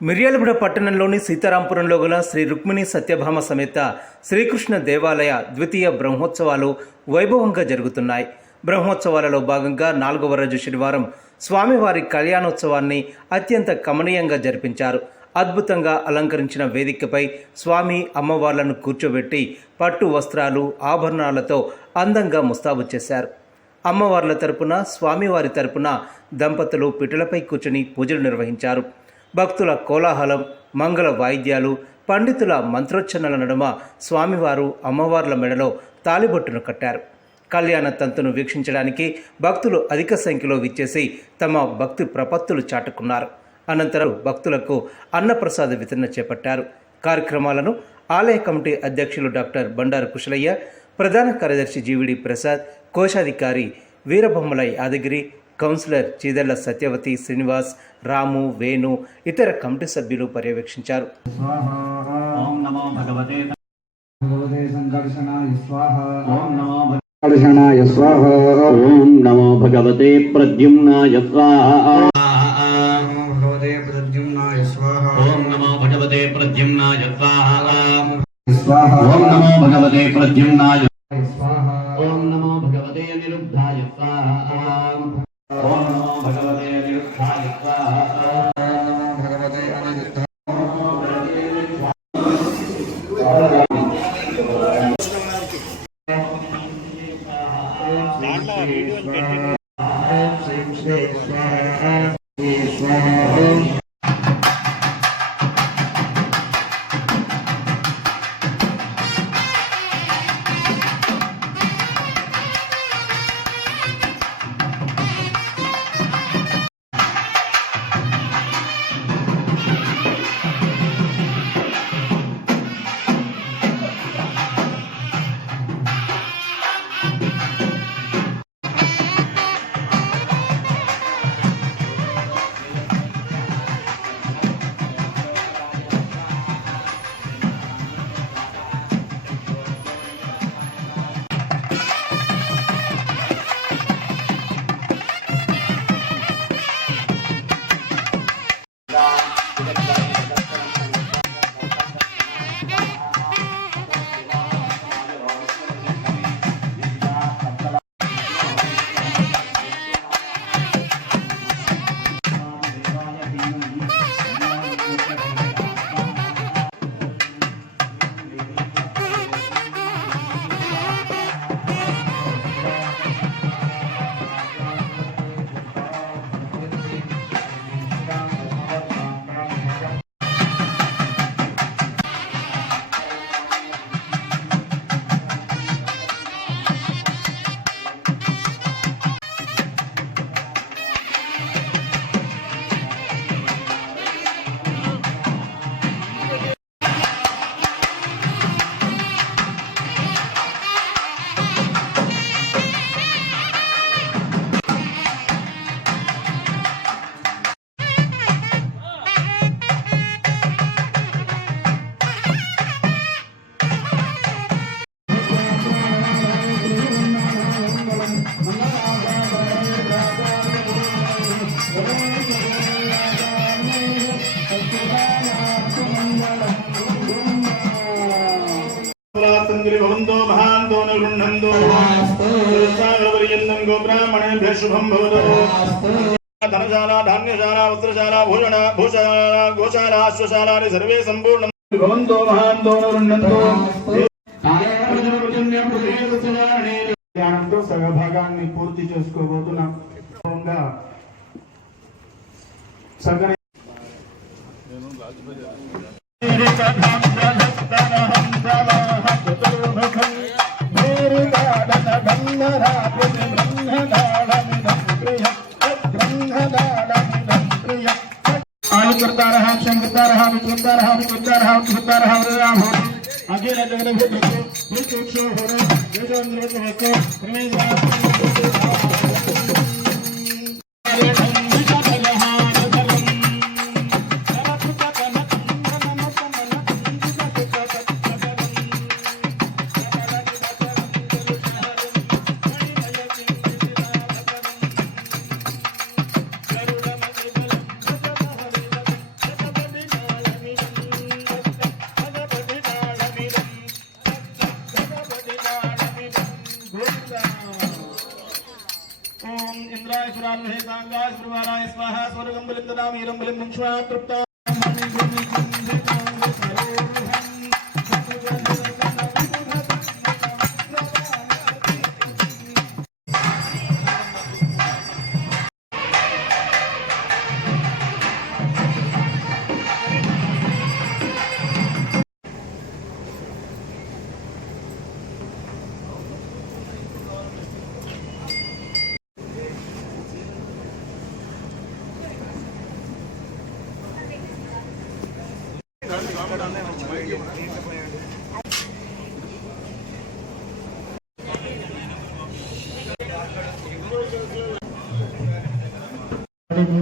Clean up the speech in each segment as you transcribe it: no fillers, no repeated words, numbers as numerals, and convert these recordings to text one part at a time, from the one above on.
మిర్యాలగూడ పట్టణంలోని సీతారాంపురంలో గల శ్రీ రుక్మిణి సత్యభామ సమేత శ్రీకృష్ణ దేవాలయ ద్వితీయ బ్రహ్మోత్సవాలు వైభవంగా జరుగుతున్నాయి. బ్రహ్మోత్సవాలలో భాగంగా 4వ రోజు శనివారం స్వామివారి కళ్యాణోత్సవాన్ని అత్యంత కమనీయంగా జరిపించారు. అద్భుతంగా అలంకరించిన వేదికపై స్వామి అమ్మవార్లను కూర్చోబెట్టి పట్టు వస్త్రాలు ఆభరణాలతో అందంగా ముస్తాబు చేశారు. అమ్మవార్ల తరపున స్వామివారి తరపున దంపతులు పిటలపై కూర్చుని పూజలు నిర్వహించారు. భక్తుల కోలాహలం, మంగళ వాయిద్యాలు, పండితుల మంత్రోచ్చరణల నడుమ స్వామివారు అమ్మవార్ల మెడలో తాళిబొట్టును కట్టారు. కళ్యాణ తంతును వీక్షించడానికి భక్తులు అధిక సంఖ్యలో విచ్చేసి తమ భక్తి ప్రపత్తులు చాటుకున్నారు. అనంతరం భక్తులకు అన్నప్రసాద వితరణ చేపట్టారు. కార్యక్రమాలను ఆలయ కమిటీ అధ్యక్షులు డాక్టర్ బండారు కుశలయ్య, ప్రధాన కార్యదర్శి జీవిడి ప్రసాద్, కోశాధికారి వీరబొమ్మల యాదగిరి, కౌన్సిలర్ చీదర్ల సత్యవతి, శ్రీనివాస్, రాము, వేణు, ఇతర కమిటీ సభ్యులు పర్యవేక్షించారు. సంకర్షణాయ స్వాహ. ఓం నమో భగవతే ప్రద్యుమ్నాయ స్వాహ. ఓం నమో భగవతే ప్రద్యుమ్నాయ స్వాహ. ఓం నమో భగవతే ప్రద్యుమ్నాయ స్వాహ. ఓం నమో భగవతే అనిరుద్ధాయ స్వాహ. ఓం నమో భగవతే అనిరుద్ధాయ స్వాహ. शुभम धनशाला धान्यशाला वस्त्रशाला भूषाला गोशाला अश्वशाला सर्वे संपूर्ण भवन्तो महान्तो नरुन्नन्तो ధ్యానంతో సగభాగాన్ని పూర్తి చేసుకోబోతున్నాం. సగ करता रहा क्षण करता रहा विचलता रहा विचलता रहा उत्सुकता रहा राम हो आगे जगन भी देखो विचक्षु हो रे जो अंदर को देखो इंद्राय सुरान्वहे सांगाय सुरवाराय स्वाहा स्वर्गं बलिं ददामि इदं बलिं मुक्ष्वा तृप्ता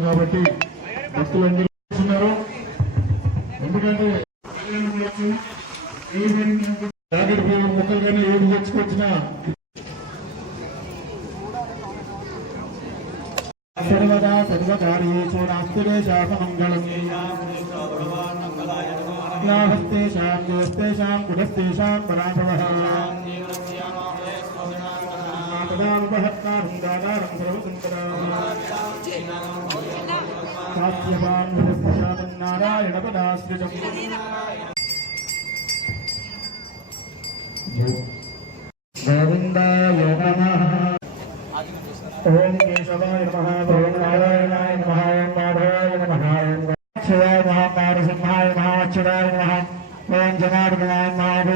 కాబట్టి భక్తులందరూ ఉన్నారు. ఎందుకంటే జాకెట్ మొక్కలు కానీ ఏది తెచ్చుకొచ్చినా సర్వదా సర్వకార్యేషు నాస్తిరే శాసమంగళం నాహస్తేషాం దేస్తేషాం కులస్తేషాం పరాభవః మాతదానుపహత్తారం దాదారం సర్వసంకరాం సాత్యవాన్ విరస్యాతం నారాయణ పదాశ్రితం గోవిందాయ నమః. ఓం కేశవాయ నమః. ఓం నారాయణాయ నమః. ఓం మాధవాయ నమః. ఓం అక్షయాయ నమః. నారసింహాయ నమః. అచ్యుతాయ నమః. ఓం జనార్దనాయ నమః.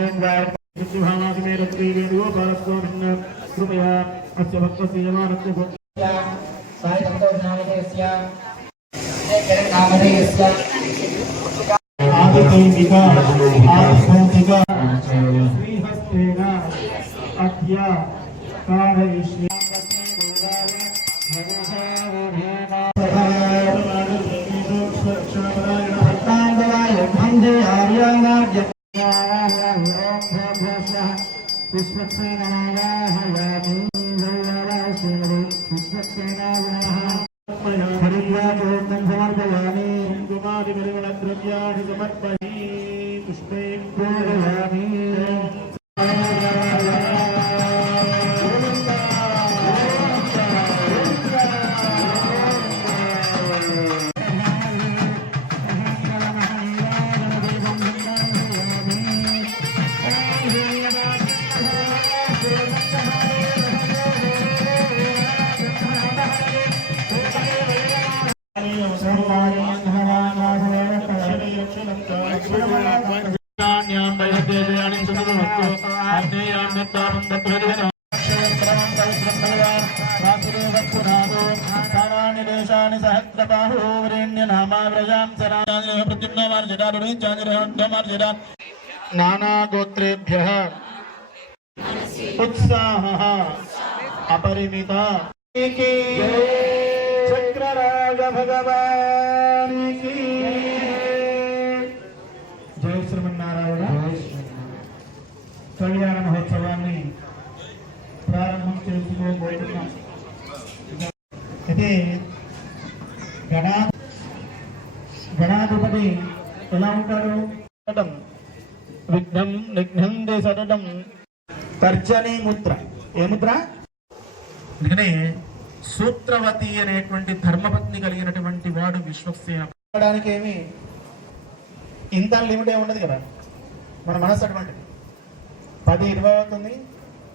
ఓం గాయత్రీవేణుగోపాలస్వామిన్న కృపయా అస్య భక్తస్య యమానస్య సాయి సంతోష్ నామధేయస్య నామధేయస్య ఆదితైమిక ఆదిభౌతిక శ్రీహస్తేన అద్య కారయిష్యామి. ద్రవ్యాన్ని సమర్పయామి. పుష్పే పూజయామి. नाना गोत्रेभ्यः उत्साहः अपरिमित चक्रराज भगवान की जय श्रीमन्नारायण. कल्याण మహోత్సవాన్ని ప్రారంభం చేసుకోబోతున్నాం. ఇది గణాధిపతి ఎలా ఉంటారు? విఘ్నం నిఘ్నం దేశటం తర్జని ముద్ర. ఏ ముద్ర? అందుకనే సూత్రవతి అనేటువంటి ధర్మపత్ని కలిగినటువంటి వాడు విశ్వక్సేన. ఏమి ఇంత లిమిట్ ఏమి ఉండదు కదా. మన మనసు అటువంటిది. 10 20 అవుతుంది,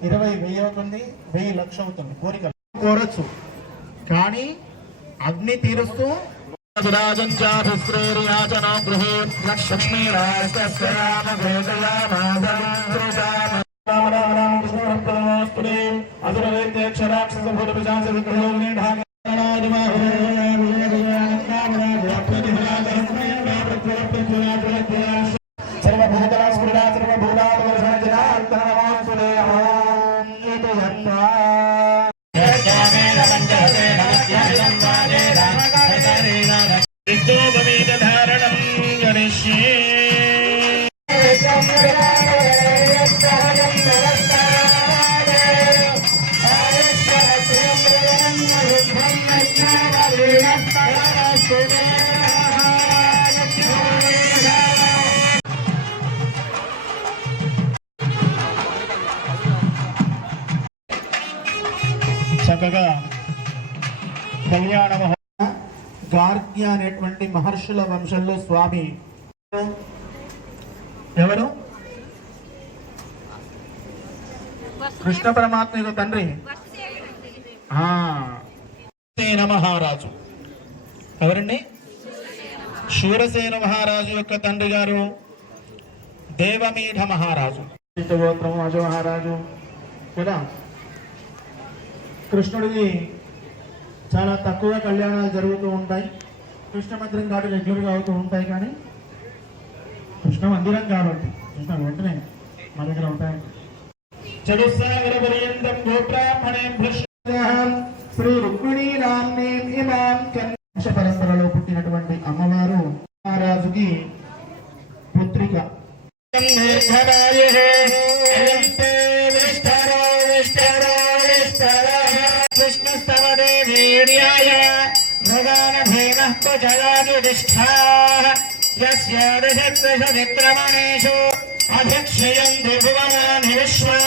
20 1000 అవుతుంది, 1000 లక్ష అవుతుంది. కోరికలు కోరచ్చు, కానీ అగ్ని తీరుస్తూ ధారణం గణేశ్వే. చక్కగా కళ్యాణ గార్గ్య అనేటువంటి మహర్షుల వంశంలో స్వామి ఎవరు? కృష్ణ పరమాత్మ యొక్క తండ్రి శూరసేన మహారాజు. ఎవరండి? శూరసేన మహారాజు యొక్క తండ్రి గారు దేవమీఢ మహారాజు. గోత్రం అజ మహారాజు కదా. కృష్ణుడికి చాలా తక్కువ కళ్యాణాలు జరుగుతూ ఉంటాయి. కృష్ణ మందిరం కాబట్టి రెగ్యులర్గా అవుతూ ఉంటాయి, కానీ కృష్ణ మందిరం కాబట్టి కృష్ణ వెంటనే మన దగ్గర ఉంటాయి. చతుస్సాగర పర్యంతం గోబ్రాహ్మణేభ్య శ్రీ రుక్మిణీ నామ్నీం ఇమాం వంశ పరంపరలో పుట్టినటువంటి అమ్మవారు మహారాజుకి పుత్రిక. అధిక్షయంతి భువనాని విశ్వా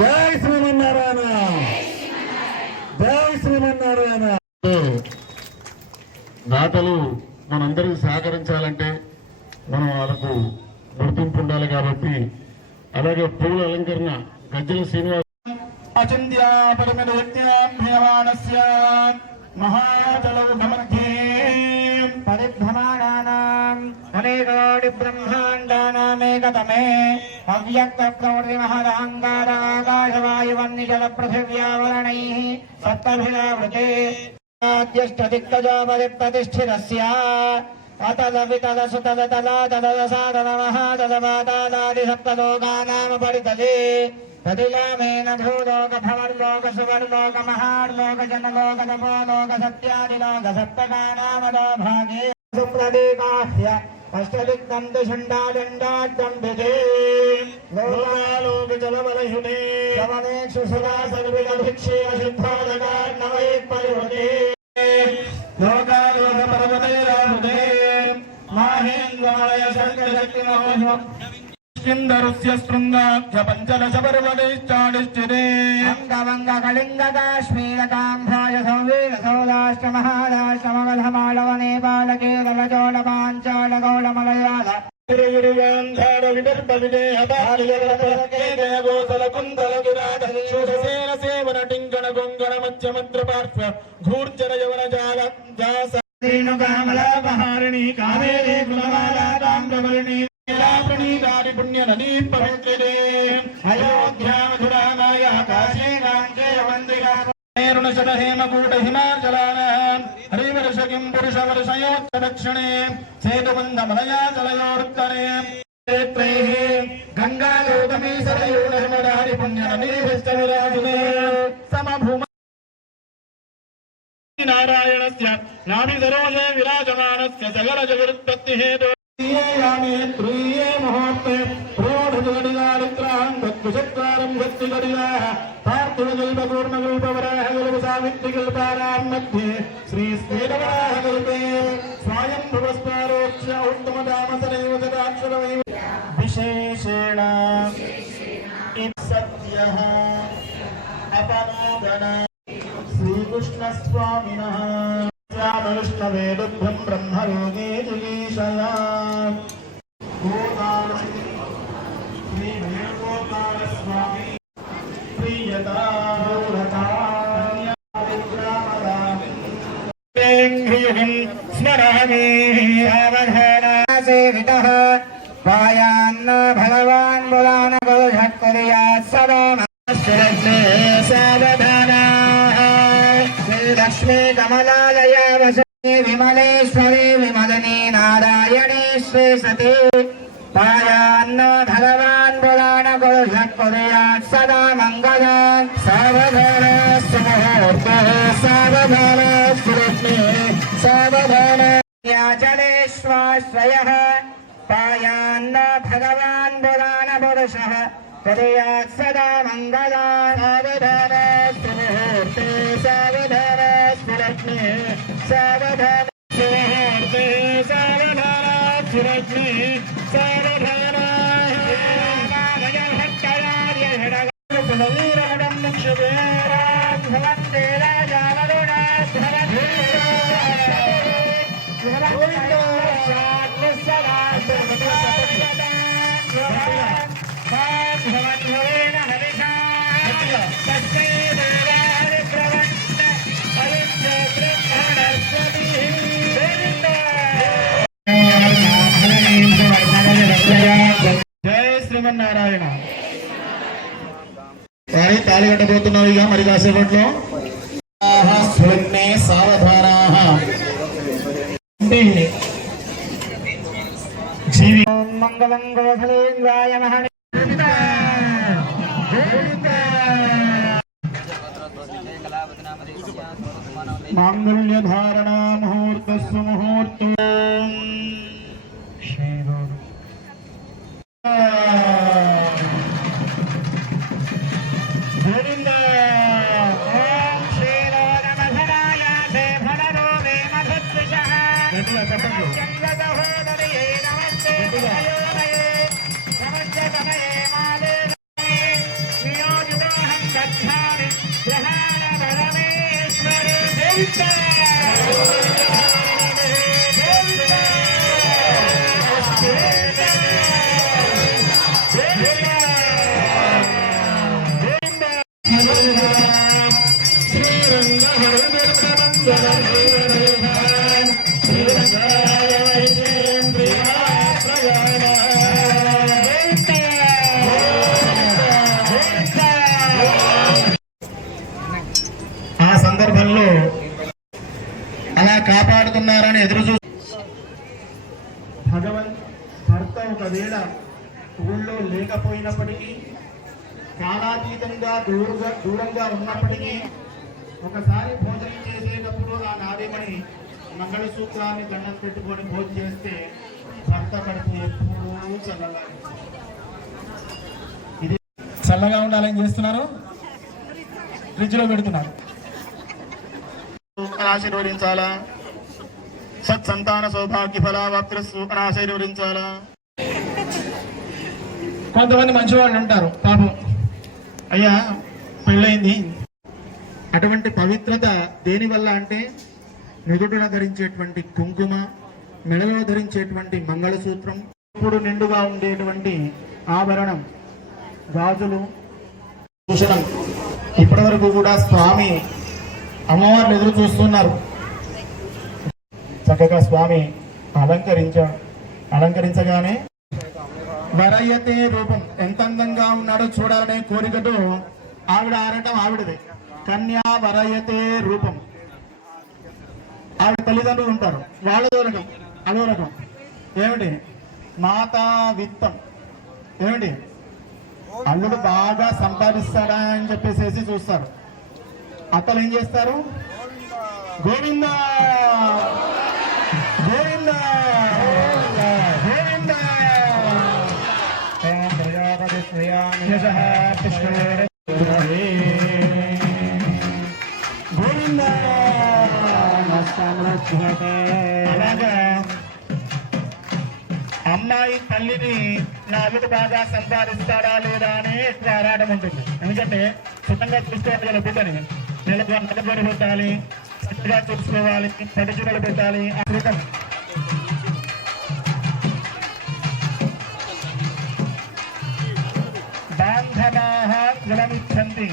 జై శ్రీమన్నారాయణ, జై శ్రీమన్నారాయణ. దాతలు మనందరికీ సహకరించాలంటే మనం వాళ్ళకు గుర్తింపు ఉండాలి కాబట్టి, అలాగే పూల అలంకరణ గజ్జల శ్రీనివాస్ అచింత్యాపరమిదవ్యక్త్యాభ్యమానస్య మహాజలౌఘమధ్యే పరిభ్రమాణానాం అనేకోటి బ్రహ్మాండానామేకతమే అవ్యక్త ప్రవృత్తి మహదహంకార ఆకాశవాయువన్నిజల పృథివ్యావరణైః సప్తభిరావృతే ఆద్యష్టదిక్కజోపది ప్రతిష్ఠితస్య అతల వితల సుతల తలాతల రసాతల మహాతల పాతాలాది సప్తలోకానామపరితలే తదిలామేన భూలోక భవర్లోక సువర్లోక మహార్లోక జనలోక తపోలోక సత్యాదిలోక సప్తకానామదో భాగే సుప్రదీకాహ్య అష్టదిక్తం దుషండాదండాద్దం విదే లోకాలోక జలవలయునే సమనేక్షు సదా సర్విదభిక్షే అశుద్ధోదకార్ణవై పరివృతే లోకాలోక పర్వతే రాముదే మాహేంద్రమలయ శంకరశక్తి మహోహం కిందరుస్య శృంగాఖ్య పంచదశ పర్వతైశ్చాడిశ్చిరే అంగవంగ కళింగ కాశ్మీర కాంభాయ సౌవీర సౌరాష్ట్ర మహారాష్ట్ర మగధమాళవ నేపాళ కేరళ చోళ పాంచాళ గౌళ మలయాళ తిరుగురుగాంధార విదర్భ విదేహ గోసల కుందల విరాట శూరసేన సేవన టింగణ గొంగణ మధ్యమద్ర పార్శ్వ ఘూర్జర యవన జాల జాస రేణుకామలాపహారిణి కావేరీ కులమాలా తామ్రవర్ణి ప్రణీతాది పుణ్య నదీ పవిత్రే అయోధ్యా మధురా మాయా కాశీ కాంచే మందిరా మేరుణశత హేమకూట హిమాచలానాం హరివర్షకిం పురుష వర్షయోచ్చ దక్షిణే సేతుబంధ మలయాచలయోరుత్తరే క్షేత్రైః గంగా గౌతమీ సరయూ నర్మదాది పుణ్య నదీభిశ్చ విరాజితే సమభూమ నారాయణస్య నాభి సరోజే విరాజమానస్య సకల జగదుత్పత్తి హేతు త్రీయే ముహూర్తే ప్రోఢజగడిగాలిత్రాం గద్విషత్వారం గద్విగడియాః పార్థివకల్పపూర్ణకల్పవరాహకల్ప సావిత్రికల్పానాం మధ్యే శ్రీ స్వేదవరాహకల్పే స్వయంభువస్వారోక్ష్య ఉత్తమదామసనైవ తదాక్షరమై విశేషేణ సత్యః అపమోదన శ్రీకృష్ణస్వామినః విష్ణవేదుభ్యం బ్రహ్మయోగే జిగీషయా శ్రీ వేణుగోపాలస్వామి ప్రియతా స్మరామి సేవితః పాయాన్న భగవాన్ బులాన కలుషత్కుర్యాత్ సదా సావధానాః లక్ష్మీ కమలాలయా వసతి విమలేశ్వరి విమలని నారాయణీ శ్రీ సతీ పాయాన్న భగవాన్ పురాణ కలుషత్కుర్యాత్ సదా మంగళ సావధాన సుముహూర్తః సావధాన సురత్నే సావధాన యాచలేశ్వర श्रयः पायान्न भगवान् पुराणपुरुषः तदयात् सदा मङ्गलान् सावधानस्तु मुहूर्ते सावधानस्तु लग्ने सावधानस्तु मुहूर्ते सावधानस्तु लग्ने జై శ్రీమన్నారాయణ. వారి తాళి కట్టబోతున్నారు ఇక మరి కాసేపట్లో. సావధానాః జీవి మంగళం గోధలేంద్రాయ మహని మాంగళ్యధారణ ముహూర్తస్సు ముహూర్తం గోవింద. ఓం శ్రీరో నమః దే ఫలరో మే మధుత్విషః గట్టిగా చెప్పండి. చంద్రసహోదరియే నమస్తే అయోమయే నమస్తే తమయే మాలే నియోజితోహం గచ్ఛామి గ్రహాణ పరమేశ్వరి దేవిత ఆ సందర్భంలో అలా కాపాడుతున్నారని ఎదురు చూ భర్త ఒకవేళ ఊళ్ళో లేకపోయినప్పటికీ కాలాతీతంగా దూరంగా ఉన్నప్పటికీ ఒకసారి భోజనం చేసేటప్పుడు ఆ నాదేమని మంగళసూత్రాన్ని దండం పెట్టుకొని భోజనం చేస్తే భర్త కడుపు ఎప్పుడూ చల్లగా ఇది చల్లగా ఉండాలని చేస్తున్నారు, ఫ్రిడ్జ్ లో పెడుతున్నారు. ఆశీర్వదించాలా, సత్సంతాన సౌభాగ్య ఫలావాప్తిరస్సు అని ఆశీర్వదించాలా. కొంతమంది మంచి వాళ్ళు ఉంటారు, పాపం అయ్యా పెళ్ళైంది. అటువంటి పవిత్రత దేని వల్ల అంటే నుదుటిన ధరించేటువంటి కుంకుమ, మెడలో ధరించేటువంటి మంగళసూత్రం, ఇప్పుడు నిండుగా ఉండేటువంటి ఆభరణం, గాజులు, భూషణం. ఇప్పటి వరకు కూడా స్వామి అమ్మవారిని ఎదురు చూస్తున్నారు. చక్కగా స్వామి అలంకరించగానే వరయతే రూపం, ఎంత అందంగా ఉన్నాడో చూడాలనే కోరికతో ఆవిడ ఆడటం ఆవిడదే. కన్యా వరయతే రూపం. ఆవిడ తల్లిదండ్రులు ఉంటారు, వాళ్ళదో రకం అదో రకం. ఏమిటి మాతా విత్తం, ఏమిటి అల్లుడు బాగా సంపాదిస్తాడా అని చెప్పేసి చూస్తారు. అత్తలు ఏం చేస్తారు, గోవింద గోవింద గోవింద గోవింద. అలాగా అమ్మాయి తల్లిని నా అల్లుడు బాగా సంపాదిస్తాడా లేదా అని ఎక్కువ ఆరాటం ఉంటుంది. ఎందుకంటే సుఖంగా చూసుకోవాలి కదా బిడ్డని, నెలకొని పెట్టాలి, చక్కగా చూసుకోవాలి, పట్టుచీరలు పెట్టాలి. ఆ క్రితం బాంధవాః కులమిచ్చంతి.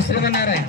శ్రీమన్నారాయణ.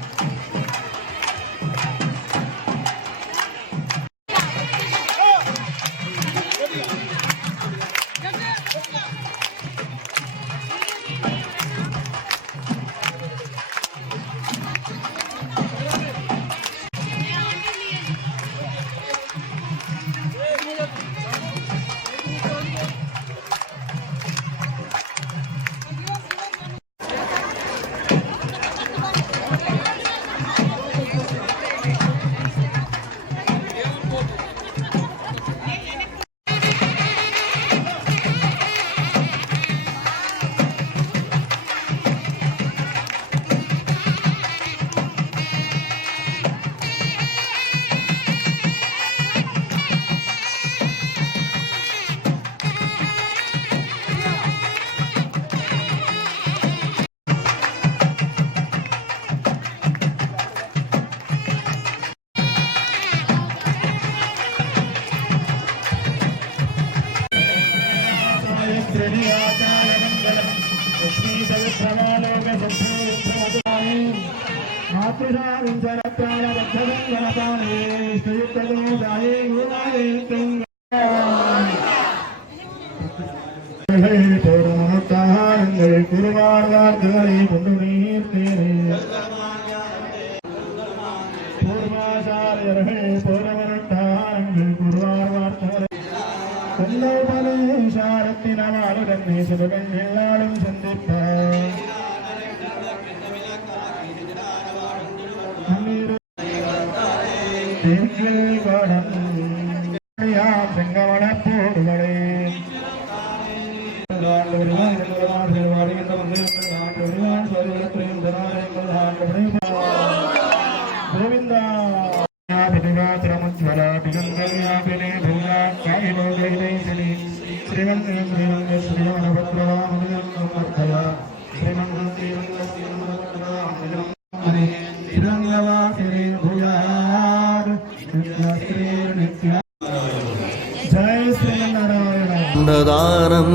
అన్నదానం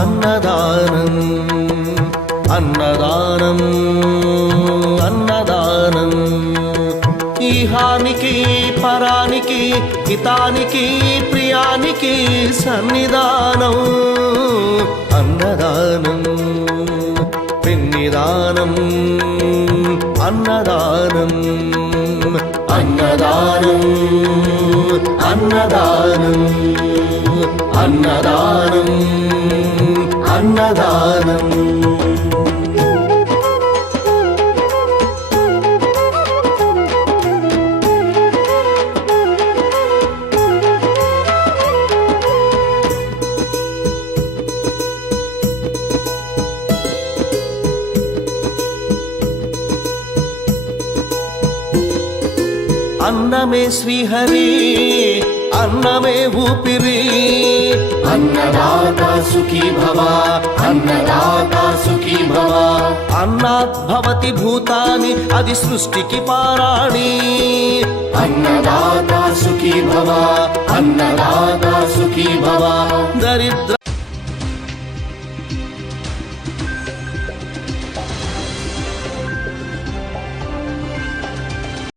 అన్నదానం అన్నదానం అన్నదానం ఈహానికి పరానికి హితానికి ప్రియానికి సన్నిధానం అన్నదానం పిన్నిదానం అన్నదానం అన్నదానం అన్నదానం అన్నదానం అన్నదానం అన్నమే శ్రీహరి అన్నమే ఊపిరి అన్నదాత సుఖీ భవ అన్నదాత సుఖీ భవ అన్నాత్ భవతి భూతాని అది సృష్టికి పారాణి అన్నదాత సుఖీ భవ అన్నదాత సుఖీ భవ దరిద్ర